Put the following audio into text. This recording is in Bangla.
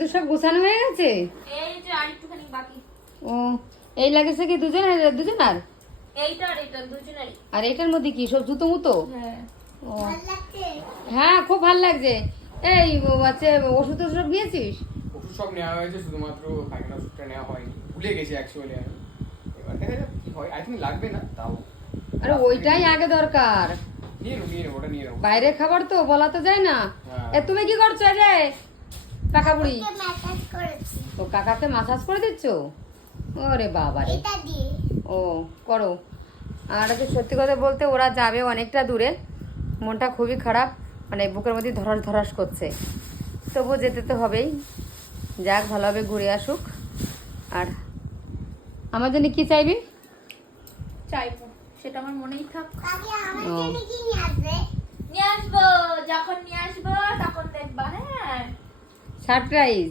তো সব গোছানো হয়ে গেছে। এই যে আরেকটুখানি বাকি। ও এই লাগেছে কি দুজন আর এইটা আর এটা দুজনেরই। আর এটার মধ্যে কি সব জুতো মুতো? হ্যাঁ ও হ্যাঁ খুব ভালো লাগছে। এই আচ্ছা ওষুধ সব নিয়েছিস? ওষুধ সব নেওয়া হয়েছে, শুধুমাত্র পায়খানা ওষুধটা নেওয়া হয়নি, ভুলে গেছি অ্যাকচুয়ালি আমি। এবার দেখা যাক কি হয়, আই থিঙ্ক লাগবে না তাও। আরে ওইটাই আগে দরকার, নিয়ে নেবো ওটা নিয়ে নেবো। বাইরে খাবার তো বলা তো যায় না। এ তুমি কি করছো রে কাকা বুড়ি? তো কাকাকে মাসাজ করে দিচ্ছ? ওরে বাবা রে। ও করো। আর তো সত্যি কথা বলতে ওরা যাবে অনেকটা দূরে, মনটা খুবই খারাপ, মানে বুকের মধ্যে ধরাস ধরাস করছে, তবুও যেতে তো হবেই। যাক ভালোভাবে ঘুরে আসুক। আর আমার জন্য কি চাইবি? চাইবো, সেটা আমার মনেই থাক। ও নিয়ে আসবো, যখন নিয়ে আসবো তখন দেখবা। হ্যাঁ সারপ্রাইজ।